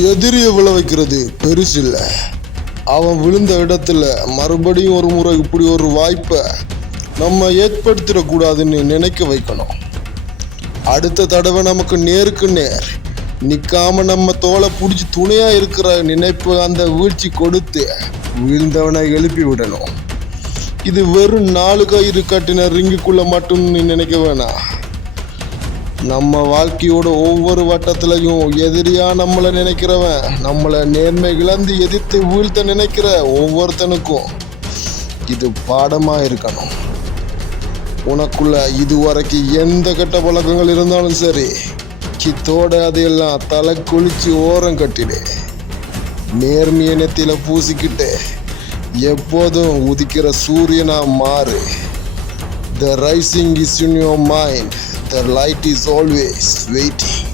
எதிரியை விழ வைக்கிறது பெருசில்ல, அவன் விழுந்த இடத்துல மறுபடியும் ஒரு முறை இப்படி ஒரு வாய்ப்பை நம்ம ஏற்படுத்திடக்கூடாதுன்னு நினைக்க வைக்கணும். அடுத்த தடவை நமக்கு நேருக்கு நேர் நிற்காம நம்ம தோலை பிடிச்சி துணையாக இருக்கிற நினைப்பு அந்த வீழ்ச்சி கொடுத்து வீழ்ந்தவனை எழுப்பி விடணும். இது வெறும் 4 கயிறு கட்டின ரிங்குக்குள்ள மட்டும் நினைக்க வேணாம். நம்ம வாழ்க்கையோட ஒவ்வொரு வட்டத்திலையும் எதிரியா நம்மளை நினைக்கிறவன், நம்மளை நேர்மை இழந்து எதிர்த்து வீழ்த்த நினைக்கிற ஒவ்வொருத்தனுக்கும் இது பாடமா இருக்கணும். உனக்குள்ள இதுவரைக்கும் எந்த கெட்ட பழக்கங்கள் இருந்தாலும் சரி, கித்தோட அதையெல்லாம் தலை குளிச்சு ஓரம் கட்டிடு. நேர்மையை நெத்தியில பூசிக்கிட்டு எப்போதும் உதிக்கிற சூரியனா மாறு. The rising is in your mind. The light is always waiting.